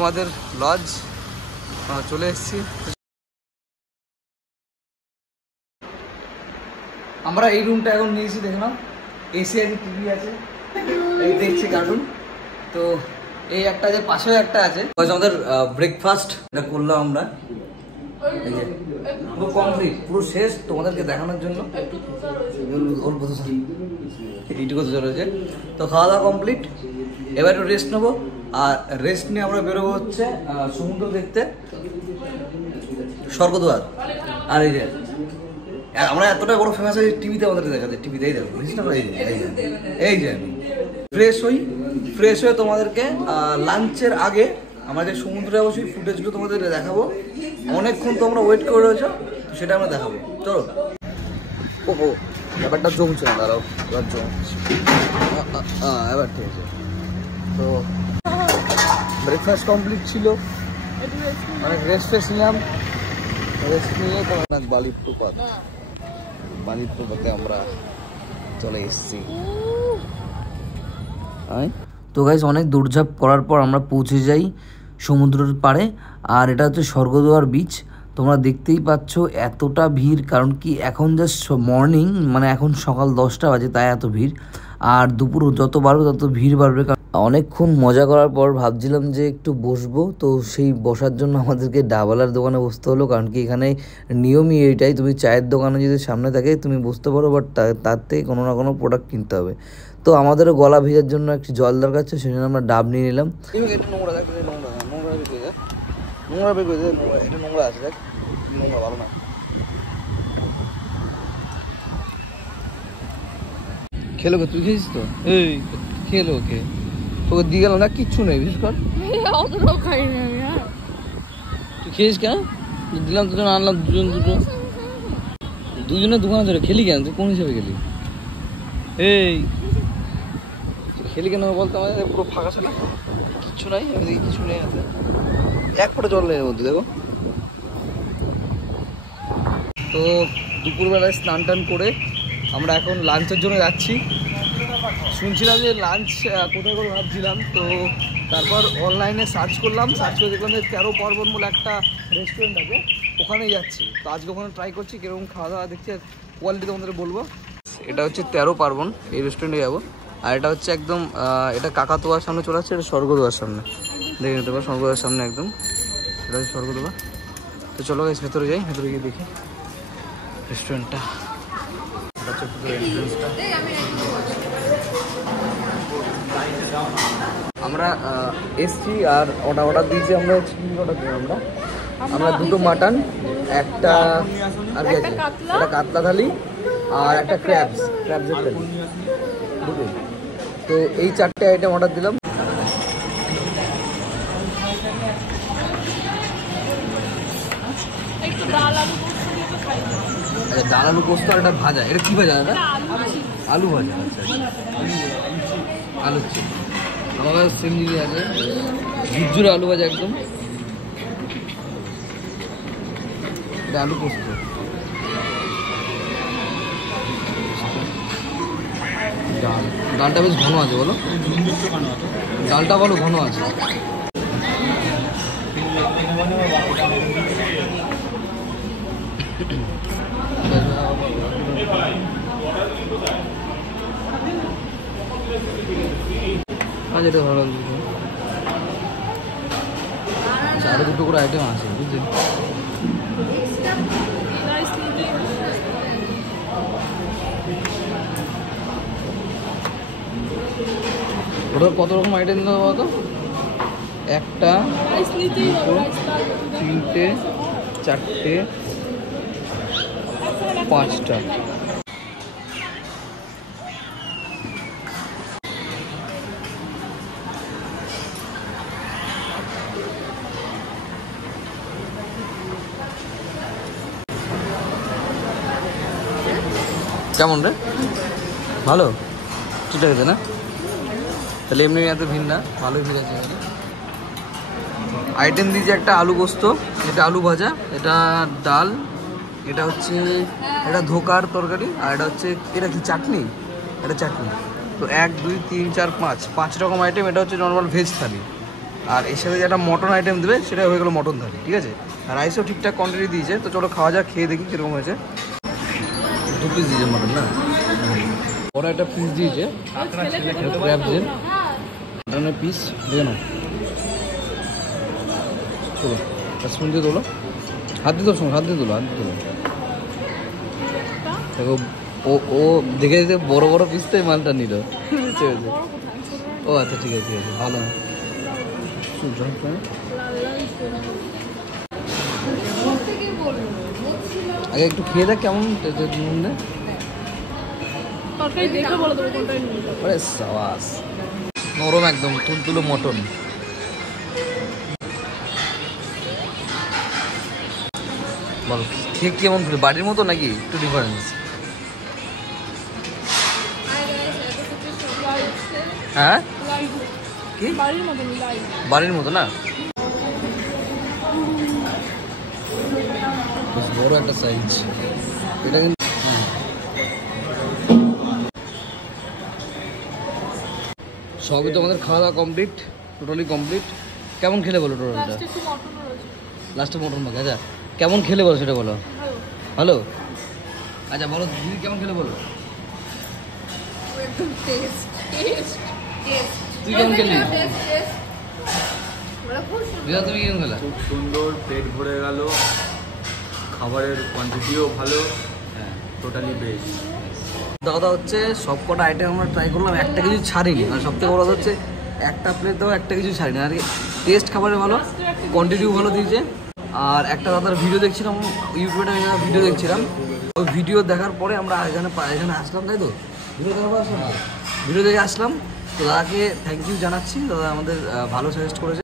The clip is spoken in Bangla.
আমাদের লজ চলে এসেছি। আমরা এই রুমটা এখন নিয়েছি, দেখলাম এসি আছে, টিভি আছে, এই দেখছি কার্টুন। তো এই একটা আছে, পাশেও একটা আছে। আমাদের ব্রেকফাস্ট এটা করলাম আমরা, পুরো কমপ্লিট, পুরো শেষ তোমাদেরকে দেখানোর জন্য। এইটুকু তো রয়েছে। তো খাওয়া দাওয়া কমপ্লিট, এবার একটু রেস্ট নেবো। আর রেস্ট নিয়ে আমরা বেরোবো হচ্ছে সমুদ্র দেখতে, স্বর্গদ্বার। আর এই যে আমরা এতটা বড় ফেমাস হয়েছি টিভিতে, আমাদের দেখা যায় টিভিতে। এই দেখো, বুঝিস না? এই যে আমি ফ্রেশ হয়ে তোমাদেরকে লাঞ্চের আগে আমরা যে সমুদ্রে যাবো সেই ফুটেজগুলো তোমাদের দেখাবো। অনেকক্ষণ তোমরা ওয়েট করে রয়েছো, সেটা আমরা দেখাবো। চলো। ওহো, ব্যাপারটা জমছে না, দাঁড়াও, এবার জমছে। এবার ঠিক আছে। তো ব্রেকফাস্ট কমপ্লিট ছিল, অনেক রেস্ট নিলাম। রেস্ট নিয়ে তোমার বালিপ্রপাতে আমরা চলে এসেছি। তো গাইস, অনেক দৌড়ঝাঁপ করার পর আমরা পৌঁছে যাই সমুদ্রের পাড়ে। আর এটা হচ্ছে স্বর্গদ্বার বিচ। তোমরা দেখতেই পাচ্ছ এতটা ভিড়, কারণ কি এখন জাস্ট মর্নিং, মানে এখন সকাল 10টা বাজে, তাই এত ভিড়। আর দুপুর যত বাড়বে তত ভিড় বাড়বে। অনেকক্ষণ মজা করার পর ভাবছিলাম যে একটু বসবো, তো সেই বসার জন্য আমাদেরকে ডাবলার দোকানে বসতে হলো। কারণ কি এখানে নিয়মই এইটাই, তুমি চায়ের দোকানে যদি সামনে থাকে তুমি বসতে পারো, বাট তার থেকে কোনো না কোনো প্রোডাক্ট কিনতে হবে। তো আমাদেরও গলা ভেজার জন্য একটু জল দরকার ছিল, সেই জন্য আমরা ডাব নিয়ে নিলাম। নোংরা আছে, দেখ, নোংরা ভালো না। খেলো কে? তুই খেয়েছিস তো? এই খেলো কে? তোকে দিয়ে গেলাম না, কিচ্ছু নেই, বিশেষ কর। তুই খেয়েছিস কেন? দিলাম দুজন, আনলাম দুজনে দোকানে ধরে। খেলি কেন? তুই কোন হিসাবে খেলি? এই খেলি কেন বলতো? আমাদের পুরো ফাঁকা ছিল, কিচ্ছু নাই, এমনি কিছু নেই হাতে, এক ফোঁটা জল নেই এর মধ্যে, দেখো। তো দুপুরবেলায় স্নান টান করে আমরা এখন লাঞ্চের জন্য যাচ্ছি। শুনছিলাম যে লাঞ্চ কোথায় করে ভাবছিলাম, তো তারপর অনলাইনে সার্চ করলাম, সার্চ করে দেখলাম যে 13 পর্বণ বলে একটা রেস্টুরেন্ট আছে, ওখানেই যাচ্ছি। তো আজকে ওখানে ট্রাই করছি কীরকম খাওয়া দাওয়া, দেখছি কোয়ালিটি তোমাদের বলবো। এটা হচ্ছে 13 পার্বণ, এই রেস্টুরেন্টে যাবো। আর এটা হচ্ছে একদম এটা কাকাতোয়ার সামনে চলে আসছে, এটা স্বর্গদ্বার সামনে, দেখে নিতে পারো, স্বর্গদ্বার সামনে একদম, এটা হচ্ছে স্বর্গদ্বার। তো চলো গাইস, ভেতরে যাই, ভেতরে গিয়ে দেখি রেস্টুরেন্টটা। এটা হচ্ছে পুরো এন্ট্রান্সটা। আমরা এসছি আর অর্ডার দিয়েছি। আমরা অর্ডার দিই আমরা দুটো মাটন, একটা আর কি আছে, একটা কাতলা থালি আর একটা ক্র্যাবসের থালি, দুটো। তো এই 4টে আইটেম অর্ডার দিলাম। আচ্ছা, ডাল আলু পোস্ত আর একটা ভাজা। এটা কি ভাজা দাদা? আলু ভাজা। আচ্ছা, আলু চিপ। আমার কাছে সেম জিনিস আছে, ঝুরঝুরে আলু ভাজা একদম। এটা আলু পোস্ত। ডালটা বেশ ঘন আছে, বলো? ডালটা বলো, ঘন আছে। আজ এটা ভালো লাগছে। আরো দুটো করে আইটেম আছে, বুঝলি? ওটার কত রকম আইটেম দেবো বলতো? 1টা, 2টো, 3টে, 4টে, 5টা। কেমন রে? ভালো, ঠিক আছে না? তাহলে এমনি এত ভিড় না, ভালোই ভিড় আছে। আইটেম দিয়েছে একটা আলু পোস্ত, এটা আলু ভাজা, এটা ডাল, এটা হচ্ছে এটা ধোকার তরকারি, আর এটা হচ্ছে এটা কি চাটনি, এটা চাটনি। তো 1 2 3 4 5 রকম আইটেম। এটা হচ্ছে নর্মাল ভেজ থালি। আর এর সাথে যেটা মটন আইটেম দেবে সেটা হয়ে গেলো মটন থালি, ঠিক আছে। আর রাইসও ঠিকঠাক কোয়ান্টিটি দিয়েছে, তো চলো খাওয়া যাক, খেয়ে দেখি কীরকম হয়েছে। 2 পিস দিয়েছে মটন না, বড় একটা পিস দিয়েছে, মটনের পিস দিয়ে নাও। চলো স্পুন দিয়ে তোলো, হাত দিয়ে তোলো, হাত দিয়ে তোলো, হাত দিয়ে তোলো। দেখো ও দেখে দেখে বড় বড় পিসটাই মালটা নিল। ও আচ্ছা ঠিক আছে ঠিক আছে, ভালো। আগে একটু খেয়ে দেখ কেমন নরম একদম তুলতুলো মটন। বল ঠিক কেমন ছিল, বাড়ির মতো নাকি একটু ডিফারেন্স? হ্যাঁ কি বাড়ির মতো না, বেশ বড় একটা সাইজ এটা কিন্তু। সবই তো আমাদের খাওয়া দাওয়া কমপ্লিট, টোটালি কমপ্লিট। কেমন খেলে বলো টোটালটা? লাস্টে মটন মাখা। আচ্ছা কেমন খেলে বলো সেটা বলো। ভালো? আচ্ছা বলো দিদি কেমন খেলে বলো। তুই কেমন খেলি? তুমি কেমন খেলা? খুব সুন্দর, পেট ভরে গেল, খাবারের কোয়ান্টিটিও ভালো, হ্যাঁ টোটালি বেস্ট। দাদা হচ্ছে সব কটা আইটেম আমরা ট্রাই করলাম, একটা কিছু ছাড়িনি। আর সব থেকে বড় কথা হচ্ছে একটা প্লেট দেওয়া একটা কিছু ছাড়িনি। আর টেস্ট খাবারের ভালো, কোয়ান্টিটিও ভালো দিয়েছে। আর একটা দাদার ভিডিও দেখছিলাম ইউটিউবে, ভিডিও দেখছিলাম, ওই ভিডিও দেখার পরে আমরা এখানে আসলাম, তাই তো ভিডিও দেখার পর আসলাম, ভিডিও দেখে আসলাম। তো দাদাকে থ্যাংক ইউ জানাচ্ছি, দাদা আমাদের ভালো সাজেস্ট করেছে।